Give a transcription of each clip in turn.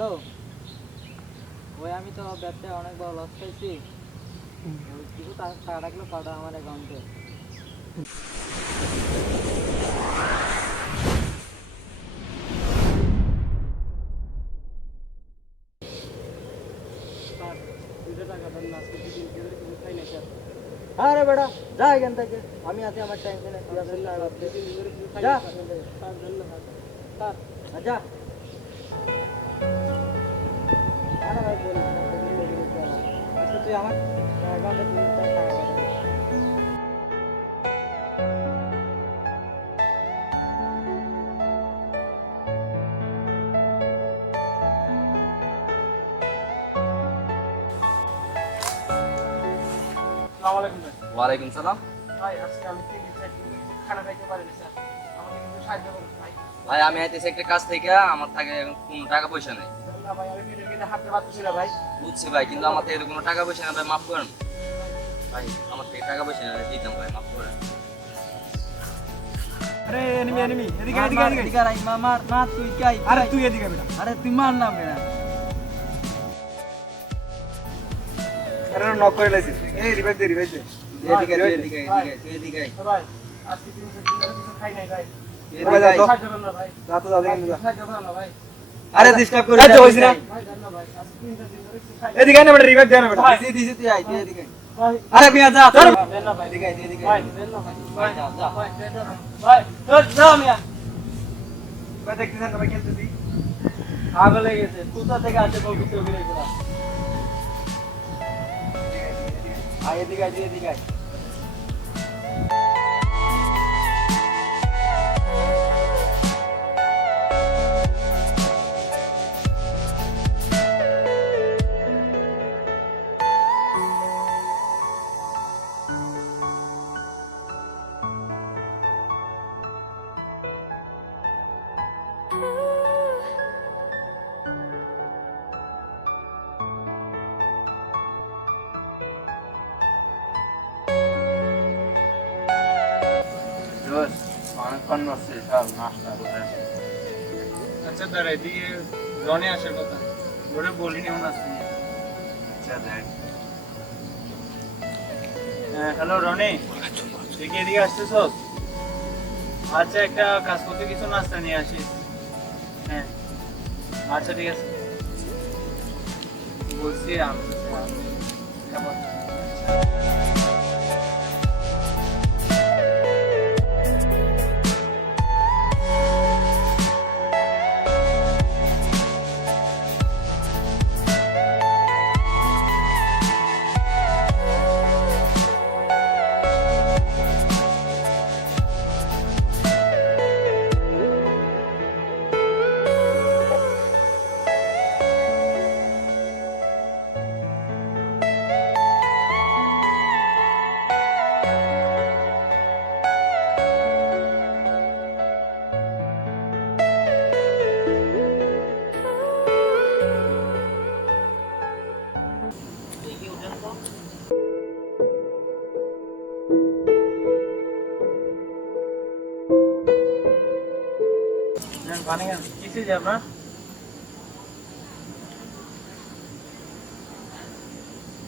Hello, ওই আমি তো ব্যবসায় অনেক বড় লস খাইছি। কিছু টাকা রাখলে পাঠা আমার অ্যাকাউন্টে। আরে বেটা যা এখান থেকে, আমি আছি আমার টেনশনে। যা যা। আরে ভাই বলিস না, আচ্ছা তুই আমার অ্যাকাউন্টে 3 টাকা পাঠাবি। ওয়ালাইকুম সালাম। ভাই আমি আইতেছি একটা কাজ থেকে, আমার থাকে কোনো টাকা পয়সা নেই। বুঝছি ভাই, কিন্তু আমার থেকে কোনো টাকা পয়সা নেই ভাই, মাফ করেন ভাই। আমার থেকে টাকা পয়সা দিতাম ভাই, মাফ করেন। আরে এনিমি এনিমি এদিকে মার, এদিকে মার, এদিকে এদিকে আয়, মার তুই কি আয়, আরে তুই এদিকে বেটা আরে তুই মার না বেটা। আরে নক করে লাইছিস এই রিভাইভ দে এদিকে তুই এদিকে তুই এদিকে ভাই আজকে দিন কিছু খাই নাই ভাই এদিকে আয়। যা তো যা দেখেন যা আরে ডিস্টার্ব করে আচ্ছা, হইছে না? এদিকে না বেটা রিভাইভ দে না বেটা দিছি তুই আয়, তুই এদিকে আয়। ভাই আরে মিয়া যা চল। ভাই এদিকে আয়, তুই এদিকে ভাই আয়। ভাই যা যা। ভাই চল যাও মিয়া ভাই দেখতেছেন না ভাই খেলতেছি পাগল হয়ে গেছে, কোথা থেকে আসে বলবি তুই অভিনয় করা। আয় এদিকে আয়, তুই এদিকে আয়। অনেকক্ষণ বসছি, সব নাস্তা করে। আচ্ছা দাঁড়া এদিকে রনে আসার কথা ওরে বলিনি মনে আছে আচ্ছা দেখ। হ্যাঁ হ্যালো রনি তুই কি এদিকে আসতেছস? আচ্ছা একটা কাজ করতে কিছু নাস্তা নিয়ে আসিস। হ্যাঁ আচ্ছা ঠিক আছে বলছি আমি কেমন কিসে যাব না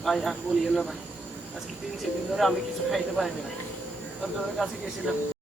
ভাই আমি বলি এলো ভাই আজকে 3 দিন ধরে আমি কিছু খাইতে পারিনি তোর কাছে গেছিলাম